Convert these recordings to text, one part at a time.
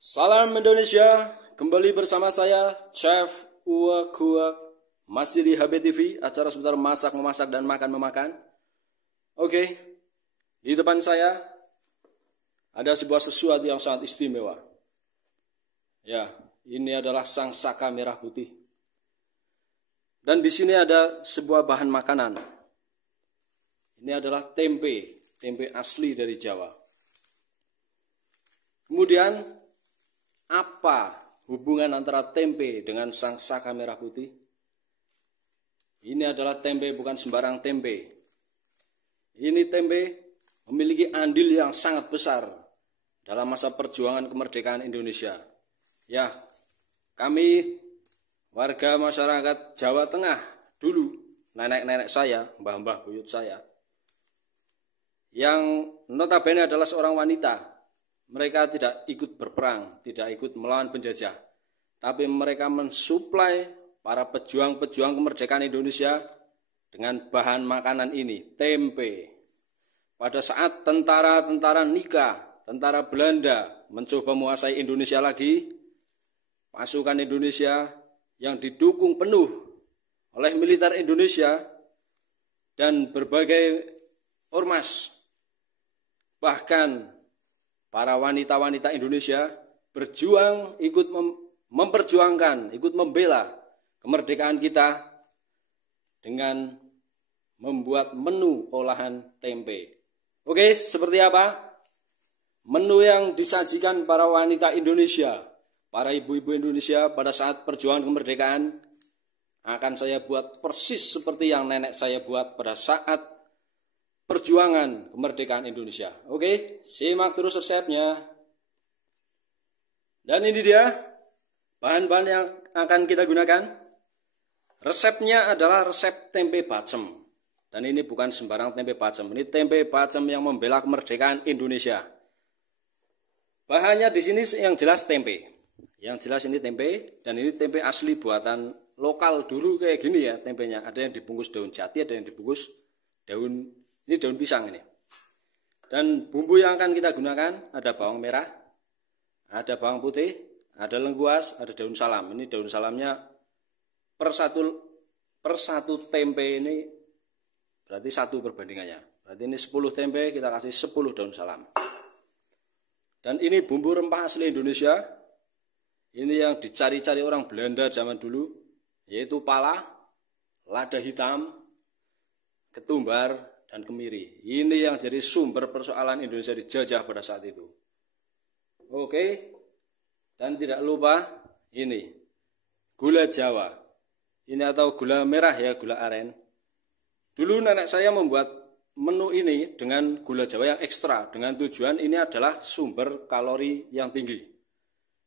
Salam Indonesia, kembali bersama saya Chef Uwak Uwak, masih di HBTV, acara seputar masak, memasak, dan makan-memakan. Oke, di depan saya ada sebuah sesuatu yang sangat istimewa. Ya, ini adalah sang saka merah putih. Dan di sini ada sebuah bahan makanan. Ini adalah tempe asli dari Jawa. Kemudian, apa hubungan antara tempe dengan sang saka merah putih? Ini adalah tempe, bukan sembarang tempe. Ini tempe memiliki andil yang sangat besar dalam masa perjuangan kemerdekaan Indonesia. Ya, kami warga masyarakat Jawa Tengah dulu, nenek-nenek saya, mbah-mbah buyut saya, yang notabene adalah seorang wanita. Mereka tidak ikut berperang, tidak ikut melawan penjajah, tapi mereka mensuplai para pejuang-pejuang kemerdekaan Indonesia dengan bahan makanan ini, tempe. Pada saat tentara-tentara nikah, tentara Belanda mencoba menguasai Indonesia lagi, pasukan Indonesia yang didukung penuh oleh militer Indonesia dan berbagai ormas, bahkan para wanita-wanita Indonesia berjuang, ikut memperjuangkan, ikut membela kemerdekaan kita dengan membuat menu olahan tempe. Oke, seperti apa menu yang disajikan para wanita Indonesia, para ibu-ibu Indonesia pada saat perjuangan kemerdekaan? Akan saya buat persis seperti yang nenek saya buat pada saat perjuangan kemerdekaan Indonesia. Oke, simak terus resepnya. Dan ini dia bahan-bahan yang akan kita gunakan. Resepnya adalah resep tempe bacem. Dan ini bukan sembarang tempe bacem. Ini tempe bacem yang membela kemerdekaan Indonesia. Bahannya di sini yang jelas tempe. Yang jelas ini tempe, dan ini tempe asli buatan lokal dulu kayak gini ya tempenya. Ada yang dibungkus daun jati, ada yang dibungkus ini daun pisang ini. Dan bumbu yang akan kita gunakan ada bawang merah, ada bawang putih, ada lengkuas, ada daun salam. Ini daun salamnya per satu tempe ini berarti 1 perbandingannya. Berarti ini 10 tempe kita kasih 10 daun salam. Dan ini bumbu rempah asli Indonesia. Ini yang dicari-cari orang Belanda zaman dulu, yaitu pala, lada hitam, ketumbar, dan kemiri. Ini yang jadi sumber persoalan Indonesia dijajah pada saat itu. Oke, dan tidak lupa ini gula Jawa. Ini atau gula merah ya, gula aren. Dulu nenek saya membuat menu ini dengan gula Jawa yang ekstra, dengan tujuan ini adalah sumber kalori yang tinggi.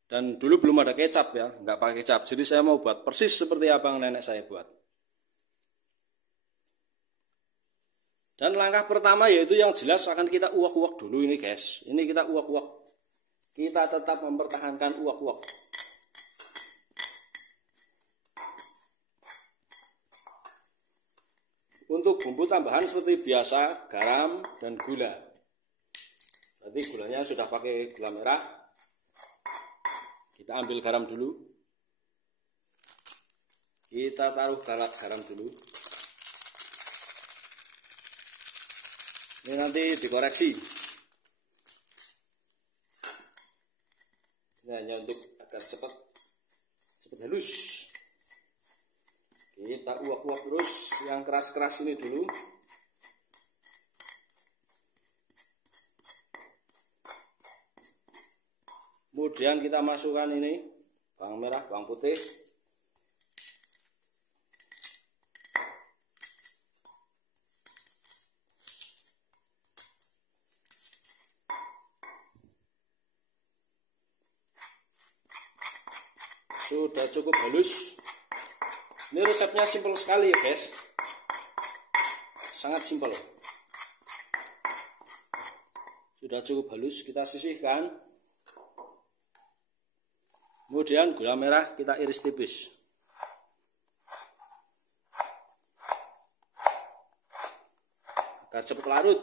Dan dulu belum ada kecap ya, nggak pakai kecap. Jadi saya mau buat persis seperti apa yang nenek saya buat. Dan langkah pertama yaitu yang jelas akan kita uak-uak dulu ini guys. Ini kita uak-uak. Kita tetap mempertahankan uak-uak. Untuk bumbu tambahan seperti biasa, garam dan gula. Berarti gulanya sudah pakai gula merah. Kita ambil garam dulu. Kita taruh garam dulu. Ini nanti dikoreksi. Ini hanya untuk agar cepat halus. Kita uak-uak terus yang keras-keras ini dulu. Kemudian kita masukkan ini bawang merah, bawang putih. Sudah cukup halus. Ini resepnya simpel sekali ya guys. Sangat simpel. Sudah cukup halus, kita sisihkan. Kemudian gula merah kita iris tipis. Agar cepat larut.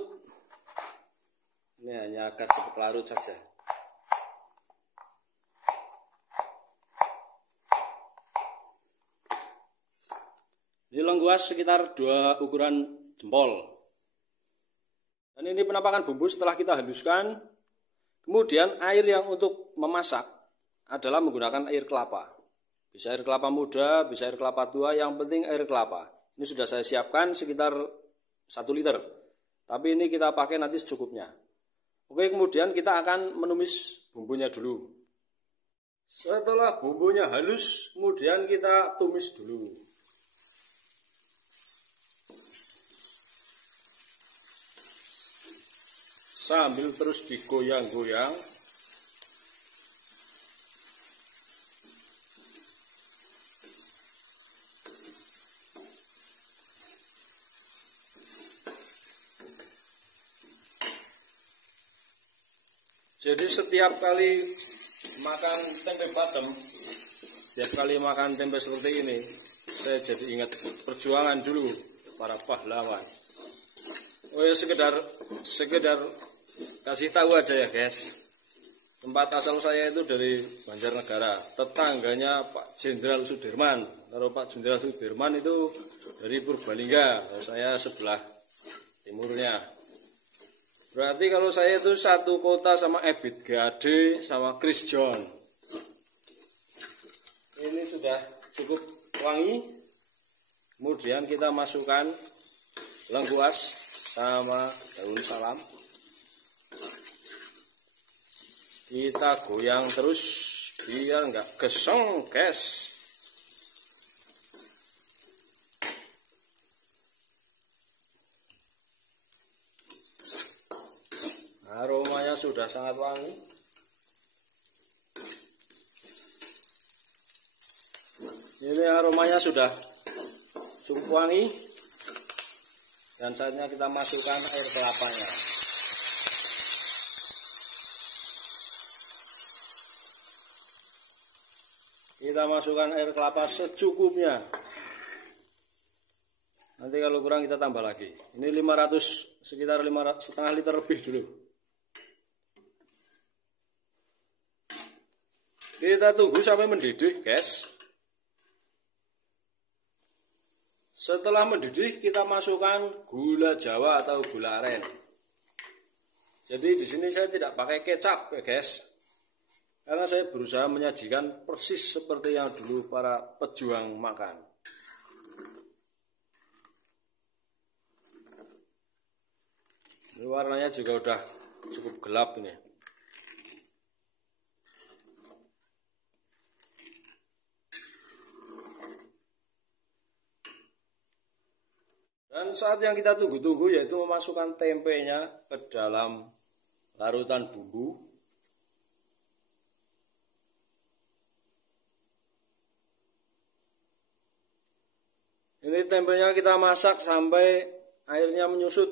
Ini hanya agar cepat larut saja. Ini lengkuas sekitar 2 ukuran jempol. Dan ini penampakan bumbu setelah kita haluskan. Kemudian air yang untuk memasak adalah menggunakan air kelapa. Bisa air kelapa muda, bisa air kelapa tua, yang penting air kelapa. Ini sudah saya siapkan sekitar 1 liter. Tapi ini kita pakai nanti secukupnya. Oke, kemudian kita akan menumis bumbunya dulu. Setelah bumbunya halus, kemudian kita tumis dulu. Sambil terus digoyang-goyang. Jadi setiap kali makan tempe bottom, setiap kali makan tempe seperti ini, saya jadi ingat perjuangan dulu para pahlawan. Oh ya, sekedar kasih tahu aja ya guys. Tempat asal saya itu dari Banjarnegara, tetangganya Pak Jenderal Sudirman. Kalau Pak Jenderal Sudirman itu dari Purbalingga, saya sebelah timurnya. Berarti kalau saya itu satu kota sama Ebit GAD sama Chris John. Ini sudah cukup wangi. Kemudian kita masukkan lengkuas sama daun salam. Kita goyang terus biar nggak geseng guys. Aromanya sudah sangat wangi. Ini aromanya sudah cukup wangi. Dan saatnya kita masukkan air kelapanya. Kita masukkan air kelapa secukupnya. Nanti kalau kurang kita tambah lagi. Ini 500, sekitar 5,5 liter lebih dulu. Kita tunggu sampai mendidih guys. Setelah mendidih kita masukkan gula Jawa atau gula aren. Jadi di sini saya tidak pakai kecap ya guys. Karena saya berusaha menyajikan persis seperti yang dulu para pejuang makan. Ini warnanya juga udah cukup gelap ini. Dan saat yang kita tunggu-tunggu yaitu memasukkan tempenya ke dalam larutan bumbu. Ini tempenya kita masak sampai airnya menyusut,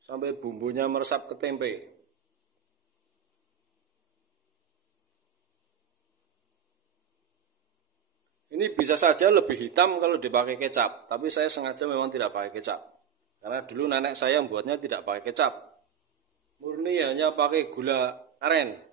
sampai bumbunya meresap ke tempe. Ini bisa saja lebih hitam kalau dipakai kecap, tapi saya sengaja memang tidak pakai kecap. Karena dulu nenek saya membuatnya tidak pakai kecap. Murni hanya pakai gula aren.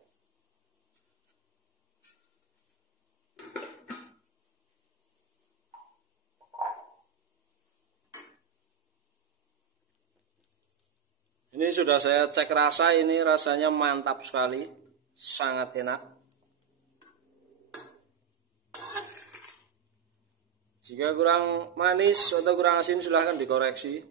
Ini sudah saya cek rasa, ini rasanya mantap sekali, sangat enak. Jika kurang manis atau kurang asin silahkan dikoreksi.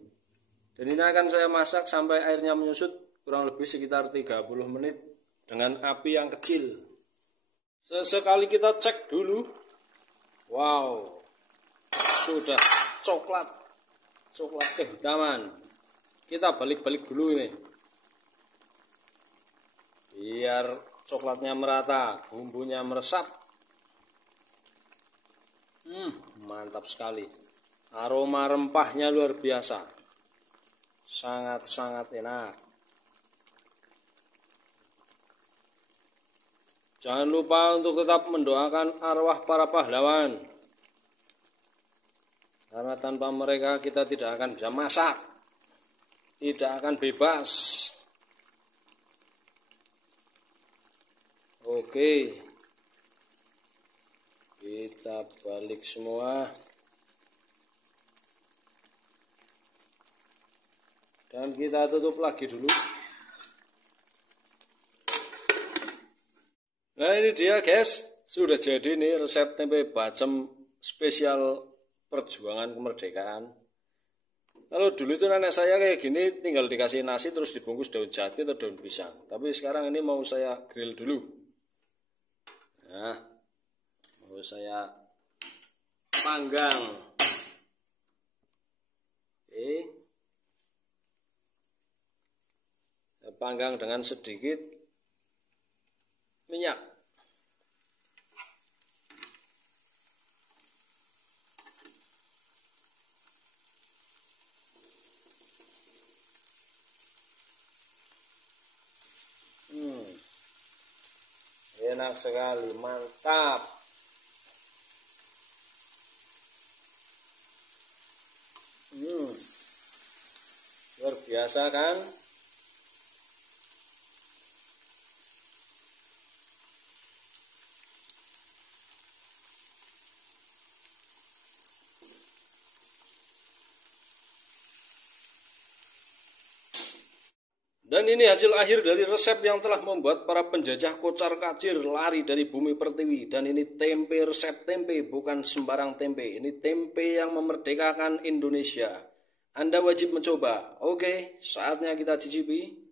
Dan ini akan saya masak sampai airnya menyusut, kurang lebih sekitar 30 menit dengan api yang kecil. Sesekali kita cek dulu. Wow, sudah coklat kehitaman. Kita balik-balik dulu ini. Biar coklatnya merata, bumbunya meresap. Mantap sekali. Aroma rempahnya luar biasa. Sangat-sangat enak. Jangan lupa untuk tetap mendoakan arwah para pahlawan. Karena tanpa mereka kita tidak akan bisa masak. Tidak akan bebas. Oke. Kita balik semua. Dan kita tutup lagi dulu. Nah ini dia guys, sudah jadi nih resep tempe bacem spesial perjuangan kemerdekaan. Kalau dulu itu nenek saya kayak gini, tinggal dikasih nasi terus dibungkus daun jati atau daun pisang. Tapi sekarang ini mau saya grill dulu. Nah, mau saya panggang. Oke. Saya panggang dengan sedikit minyak. Enak sekali, mantap. Luar biasa kan? Dan ini hasil akhir dari resep yang telah membuat para penjajah kocar kacir lari dari bumi pertiwi. Dan ini tempe, resep tempe, bukan sembarang tempe. Ini tempe yang memerdekakan Indonesia. Anda wajib mencoba. Oke, saatnya kita cicipi.